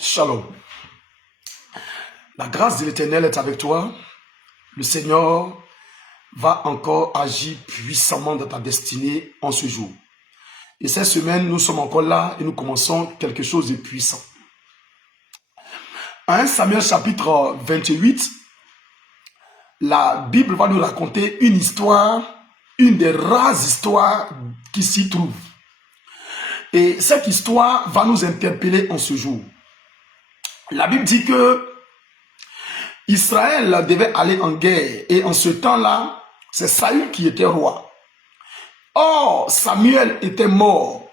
Shalom. La grâce de l'Éternel est avec toi. Le Seigneur va encore agir puissamment dans ta destinée en ce jour. Et cette semaine, nous sommes encore là et nous commençons quelque chose de puissant. En 1 Samuel chapitre 28, la Bible va nous raconter une histoire, une des rares histoires qui s'y trouve. Et cette histoire va nous interpeller en ce jour. La Bible dit que Israël devait aller en guerre et en ce temps-là, c'est Saül qui était roi. Or, Samuel était mort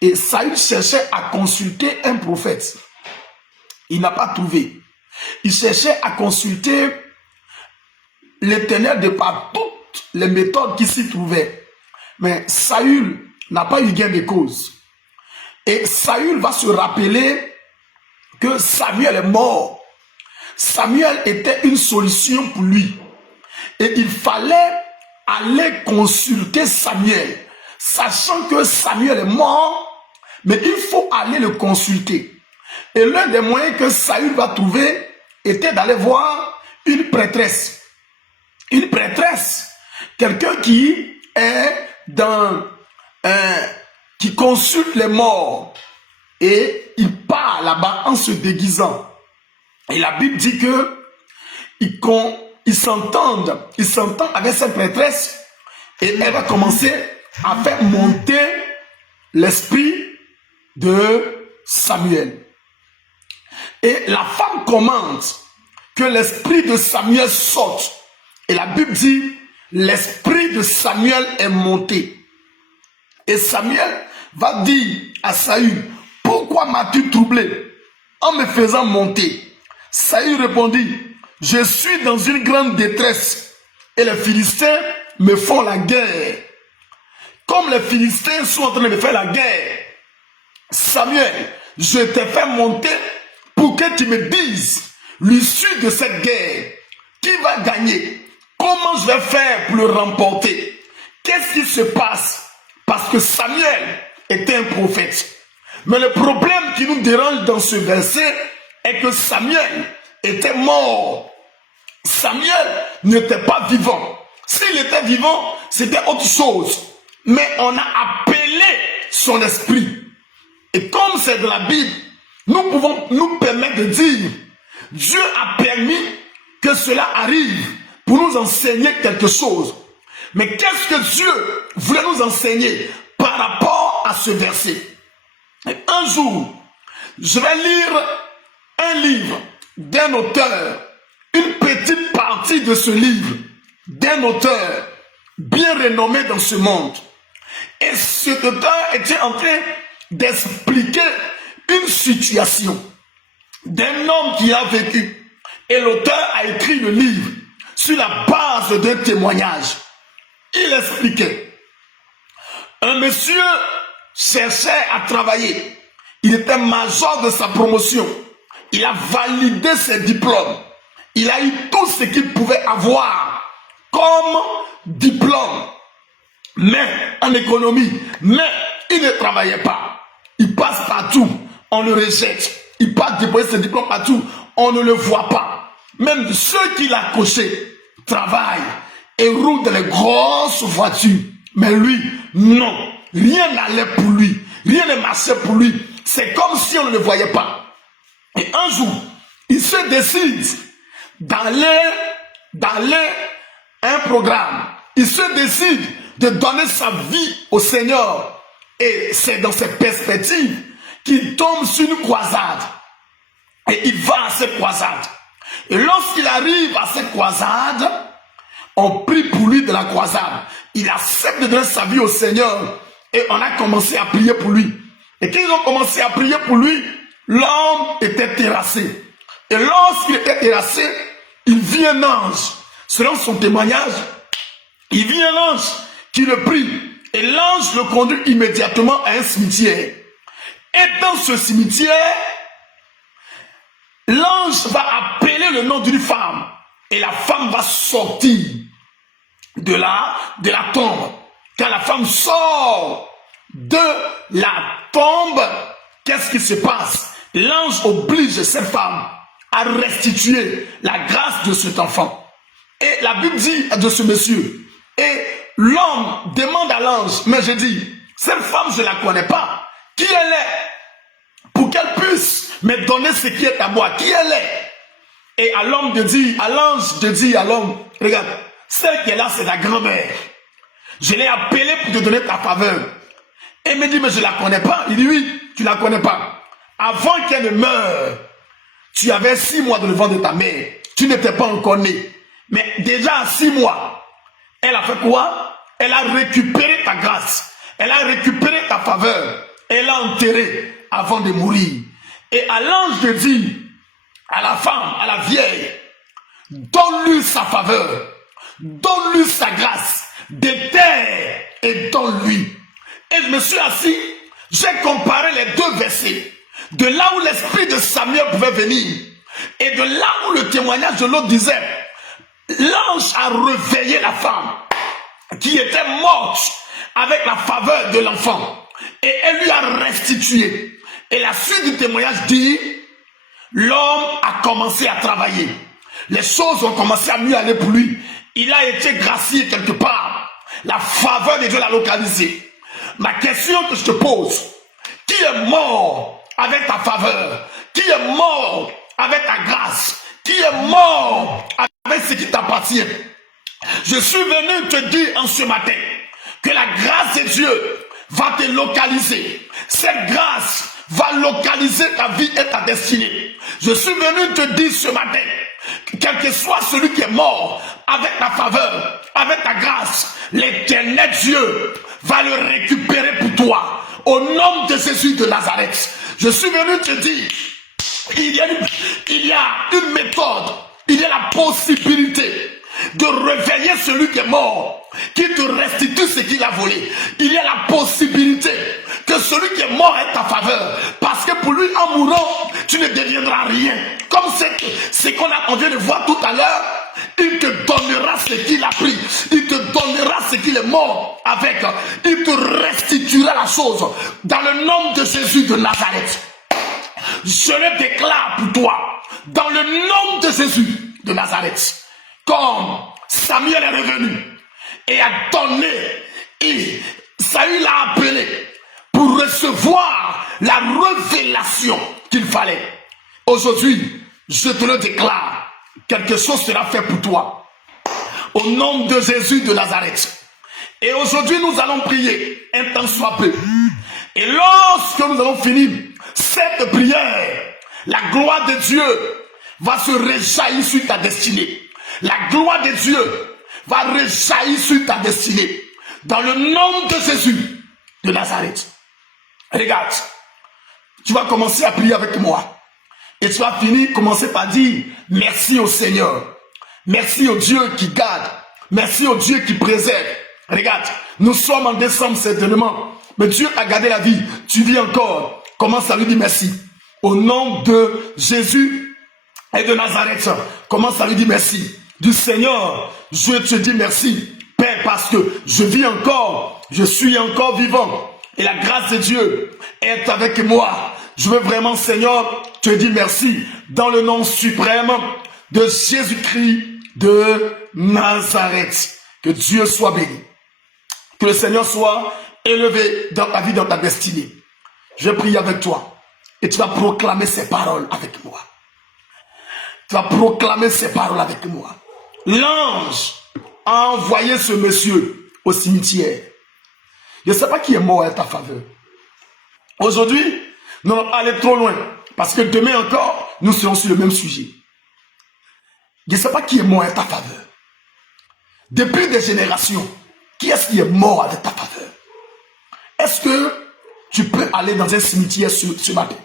et Saül cherchait à consulter un prophète. Il n'a pas trouvé. Il cherchait à consulter l'Éternel de par toutes les méthodes qui s'y trouvaient. Mais Saül n'a pas eu gain de cause. Et Saül va se rappeler que Samuel est mort. Samuel était une solution pour lui. Et il fallait aller consulter Samuel, sachant que Samuel est mort, mais il faut aller le consulter. Et l'un des moyens que Saül va trouver était d'aller voir une prêtresse. Une prêtresse, quelqu'un qui est qui consulte les morts. Et il part là-bas en se déguisant. Et la Bible dit que il s'entend avec cette prêtresse et elle va commencer à faire monter l'esprit de Samuel. Et la femme commande que l'esprit de Samuel sorte. Et la Bible dit, l'esprit de Samuel est monté. Et Samuel va dire à Saül, pourquoi m'as-tu troublé en me faisant monter? Saül répondit, je suis dans une grande détresse et les Philistins me font la guerre. Comme les Philistins sont en train de me faire la guerre, Samuel, je t'ai fait monter pour que tu me dises l'issue de cette guerre. Qui va gagner? Comment je vais faire pour le remporter? Qu'est-ce qui se passe? Parce que Samuel était un prophète. Mais le problème qui nous dérange dans ce verset est que Samuel était mort. Samuel n'était pas vivant. S'il était vivant, c'était autre chose. Mais on a appelé son esprit. Et comme c'est de la Bible, nous pouvons nous permettre de dire, Dieu a permis que cela arrive pour nous enseigner quelque chose. Mais qu'est-ce que Dieu voulait nous enseigner par rapport à ce verset? Et un jour, je vais lire un livre d'un auteur, une petite partie de ce livre d'un auteur bien renommé dans ce monde. Et cet auteur était en train d'expliquer une situation d'un homme qui a vécu. Et l'auteur a écrit le livre sur la base d'un témoignage. Il expliquait. Un monsieur cherchait à travailler. Il était major de sa promotion. Il a validé ses diplômes. Il a eu tout ce qu'il pouvait avoir comme diplôme. Mais en économie, mais il ne travaillait pas. Il passe partout, on le rejette. Il passe déposer ses diplômes partout, on ne le voit pas. Même ceux qui l'ont coché travaillent et roulent dans les grosses voitures. Mais lui, non. Rien n'allait pour lui. Rien ne marchait pour lui. C'est comme si on ne le voyait pas. Et un jour, il se décide d'aller un programme. Il se décide de donner sa vie au Seigneur. Et c'est dans cette perspective qu'il tombe sur une croisade. Et il va à cette croisade. Et lorsqu'il arrive à cette croisade, on prie pour lui de la croisade. Il accepte de donner sa vie au Seigneur. Et on a commencé à prier pour lui. Et quand ils ont commencé à prier pour lui, l'homme était terrassé. Et lorsqu'il était terrassé, il vit un ange. Selon son témoignage, il vit un ange qui le prie. Et l'ange le conduit immédiatement à un cimetière. Et dans ce cimetière, l'ange va appeler le nom d'une femme. Et la femme va sortir de la tombe. Quand la femme sort de la tombe, qu'est-ce qui se passe? l'ange oblige cette femme à restituer la grâce de cet enfant. Et la Bible dit de ce monsieur, et l'homme demande à l'ange, mais je dis, cette femme, je ne la connais pas. Qui elle est? Pour qu'elle puisse me donner ce qui est à moi. Qui elle est? Et à l'homme de dire, à l'ange de dire à l'homme, regarde, celle qui est là, c'est ta grand-mère. Je l'ai appelée pour te donner ta faveur. Et il me dit, mais je ne la connais pas. Il dit, oui, tu ne la connais pas. Avant qu'elle ne meure, tu avais 6 mois dans le ventre de ta mère. Tu n'étais pas encore né. Mais déjà à 6 mois, elle a fait quoi? Elle a récupéré ta grâce. Elle a récupéré ta faveur. Elle l'a enterrée avant de mourir. Et à l'ange de dire, à la femme, à la vieille, donne-lui sa faveur. Donne-lui sa grâce. Déterre et donne-lui. Et je me suis assis, j'ai comparé les 2 versets. De là où l'esprit de Samuel pouvait venir. Et de là où le témoignage de l'autre disait, l'ange a réveillé la femme qui était morte avec la faveur de l'enfant. Et elle lui a restitué. Et la suite du témoignage dit, l'homme a commencé à travailler. Les choses ont commencé à mieux aller pour lui. Il a été gracié quelque part. La faveur de Dieu l'a localisé. Ma question que je te pose, qui est mort avec ta faveur? Qui est mort avec ta grâce? Qui est mort avec ce qui t'appartient? Je suis venu te dire en ce matin que la grâce de Dieu va te localiser. Cette grâce va localiser ta vie et ta destinée. Je suis venu te dire ce matin que quel que soit celui qui est mort avec ta faveur, avec ta grâce, l'Éternel Dieu va le récupérer pour toi. Au nom de Jésus de Nazareth, je suis venu te dire, il y a une méthode, il y a la possibilité de réveiller celui qui est mort, qui te restitue ce qu'il a volé. Il y a la possibilité que celui qui est mort ait ta faveur, parce que pour lui, en mourant, tu ne deviendras rien. Comme ce qu'on vient de voir tout à l'heure, il te donnera ce qu'il a pris, il te donnera ce qu'il est mort avec, il te restituera la chose. Dans le nom de Jésus de Nazareth, je le déclare pour toi, dans le nom de Jésus de Nazareth. Comme Samuel est revenu et a donné, et Saül l'a appelé pour recevoir la révélation qu'il fallait. Aujourd'hui, je te le déclare, quelque chose sera fait pour toi. Au nom de Jésus de Nazareth. Et aujourd'hui, nous allons prier un temps soit peu. Et lorsque nous allons finir cette prière, la gloire de Dieu va se réjaillir sur ta destinée. La gloire de Dieu va réjaillir sur ta destinée. Dans le nom de Jésus de Nazareth. Regarde, tu vas commencer à prier avec moi. Et tu vas finir, commencer par dire merci au Seigneur. Merci au Dieu qui garde. Merci au Dieu qui préserve. Regarde, nous sommes en décembre certainement. Mais Dieu a gardé la vie. Tu vis encore. Commence à lui dire merci. Au nom de Jésus et de Nazareth. Commence à lui dire merci. Du Seigneur, je te dis merci, Père, parce que je vis encore, je suis encore vivant. Et la grâce de Dieu est avec moi. Je veux vraiment, Seigneur, te dire merci dans le nom suprême de Jésus-Christ de Nazareth. Que Dieu soit béni. Que le Seigneur soit élevé dans ta vie, dans ta destinée. Je vais prier avec toi et tu vas proclamer ces paroles avec moi. Tu vas proclamer ces paroles avec moi. L'ange a envoyé ce monsieur au cimetière. Je ne sais pas qui est mort à ta faveur. Aujourd'hui, nous n'allons pas aller trop loin. Parce que demain encore, nous serons sur le même sujet. Je ne sais pas qui est mort à ta faveur. Depuis des générations, qui est-ce qui est mort avec ta faveur? Est-ce que tu peux aller dans un cimetière ce matin?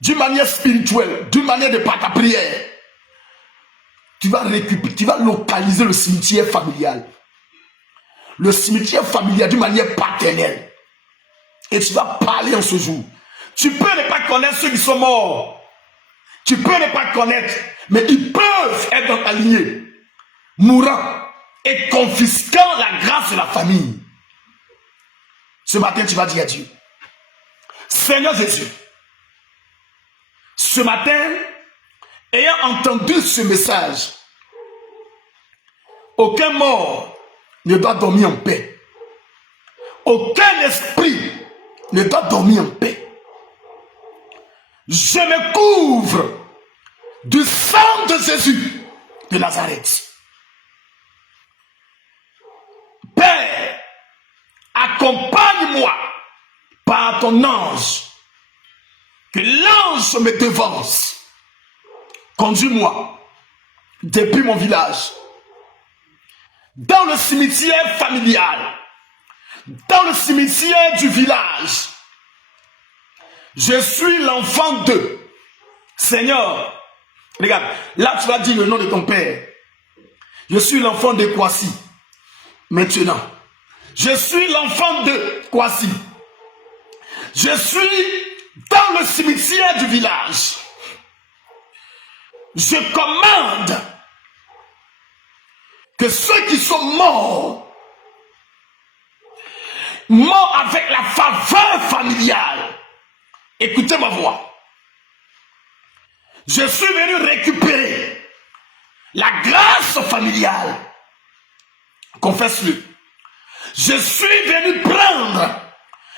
D'une manière spirituelle, d'une manière de par ta prière, tu vas localiser le cimetière familial. Le cimetière familial d'une manière paternelle. Et tu vas parler en ce jour. Tu peux ne pas connaître ceux qui sont morts. Tu peux ne pas connaître, mais ils peuvent être dans ta lignée, mourant et confisquant la grâce de la famille. Ce matin, tu vas dire à Dieu, Seigneur Jésus, Ce matin, ayant entendu ce message, aucun mort ne doit dormir en paix. Aucun esprit ne doit dormir en paix. Je me couvre du sang de Jésus de Nazareth. Père, accompagne-moi par ton ange. Que l'ange me devance. Conduis-moi depuis mon village, dans le cimetière familial, dans le cimetière du village. Je suis l'enfant de. Seigneur, regarde, là tu vas dire le nom de ton père. Je suis l'enfant de Kwasi. Maintenant, je suis l'enfant de Kwasi. Je suis dans le cimetière du village. Je commande que ceux qui sont morts avec la faveur familiale, écoutez ma voix. Je suis venu récupérer la grâce familiale. Confesse-le. Je suis venu prendre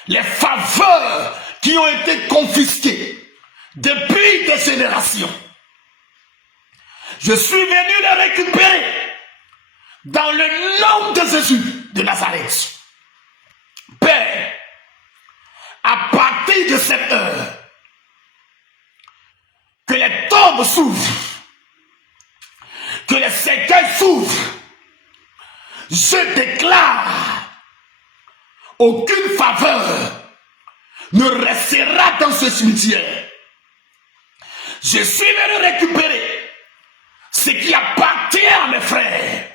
les faveurs qui ont été confisquées depuis des générations. Je suis venu les récupérer dans le nom de Jésus de Nazareth. Père, à partir de cette heure, que les tombes s'ouvrent, que les cercueils s'ouvrent, je déclare, aucune faveur ne restera dans ce cimetière. Je suis venu récupérer ce qui appartient à mes frères.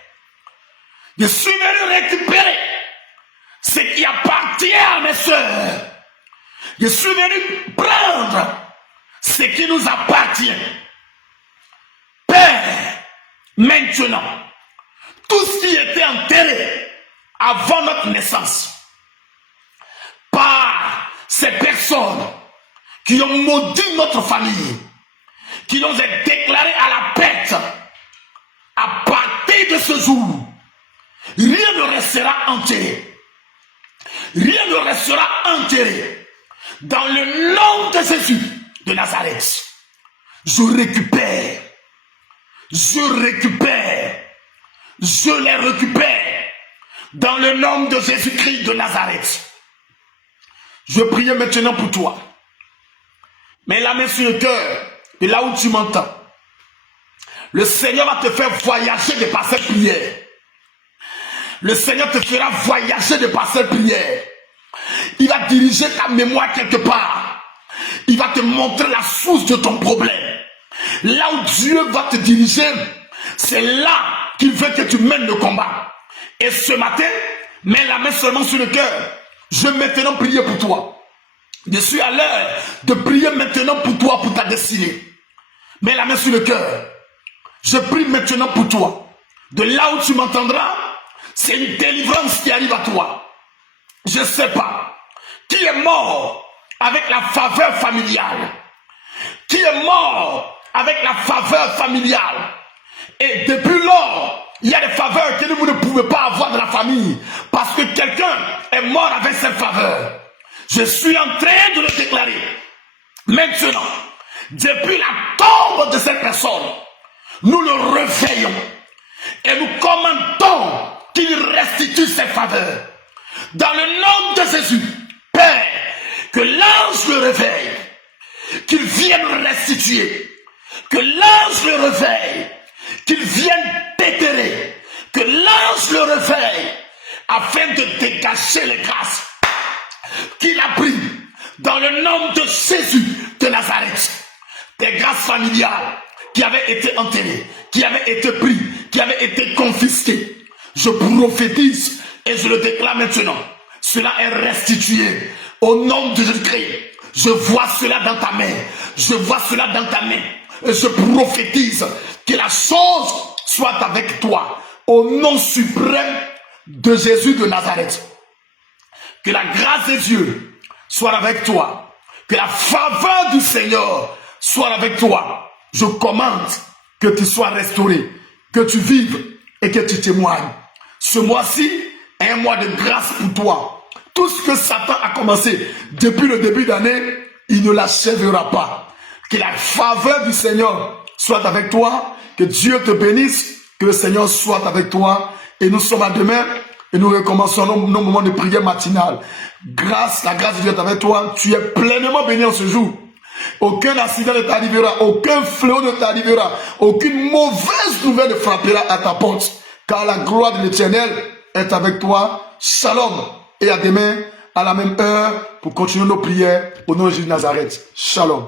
Je suis venu récupérer ce qui appartient à mes soeurs. Je suis venu prendre ce qui nous appartient. Père, maintenant, tout ce qui était enterré avant notre naissance, par ces personnes qui ont maudit notre famille, qui nous ont déclarés à la pète, à partir de ce jour, rien ne restera enterré. Rien ne restera enterré. Dans le nom de Jésus de Nazareth, je récupère, je les récupère dans le nom de Jésus-Christ de Nazareth. Je prie maintenant pour toi. Mets la main sur le cœur, et là où tu m'entends, le Seigneur va te faire voyager de par cette prière. Le Seigneur te fera voyager de par cette prière. Il va diriger ta mémoire quelque part. Il va te montrer la source de ton problème. Là où Dieu va te diriger, c'est là qu'il veut que tu mènes le combat. Et ce matin, mets la main seulement sur le cœur. Je vais maintenant prier pour toi. Je suis à l'heure de prier maintenant pour toi, pour ta destinée. Mets la main sur le cœur. Je prie maintenant pour toi. De là où tu m'entendras, c'est une délivrance qui arrive à toi. Je ne sais pas qui est mort avec la faveur familiale. Qui est mort avec la faveur familiale. Et depuis lors, il y a des faveurs que vous ne pouvez pas avoir de la famille. Parce que quelqu'un est mort avec cette faveur. Je suis en train de le déclarer. Maintenant, depuis la tombe de cette personne, nous le réveillons. Et nous commandons qu'il restitue ses faveurs. Dans le nom de Jésus, Père, que l'ange le réveille, qu'il vienne restituer, que l'ange le réveille, qu'il vienne déterrer, que l'ange le réveille, afin de dégager les grâces qu'il a pris dans le nom de Jésus de Nazareth. Des grâces familiales qui avaient été enterrées, qui avaient été prises, qui avaient été confisquées. Je prophétise et je le déclare maintenant. Cela est restitué au nom de Jésus-Christ. Je vois cela dans ta main. Je vois cela dans ta main. Et je prophétise que la chose soit avec toi. Au nom suprême de Jésus de Nazareth. Que la grâce de Dieu soit avec toi. Que la faveur du Seigneur soit avec toi. Je commande que tu sois restauré, que tu vives et que tu témoignes. Ce mois-ci est un mois de grâce pour toi. Tout ce que Satan a commencé depuis le début d'année, il ne l'achèvera pas. Que la faveur du Seigneur soit avec toi, que Dieu te bénisse, que le Seigneur soit avec toi. Et nous sommes à demain et nous recommençons nos moments de prière matinale. La grâce de Dieu est avec toi. Tu es pleinement béni en ce jour. Aucun accident ne t'arrivera, aucun fléau ne t'arrivera, aucune mauvaise nouvelle ne frappera à ta porte. Car la gloire de l'Éternel est avec toi. Shalom. Et à demain, à la même heure, pour continuer nos prières au nom de Jésus de Nazareth. Shalom.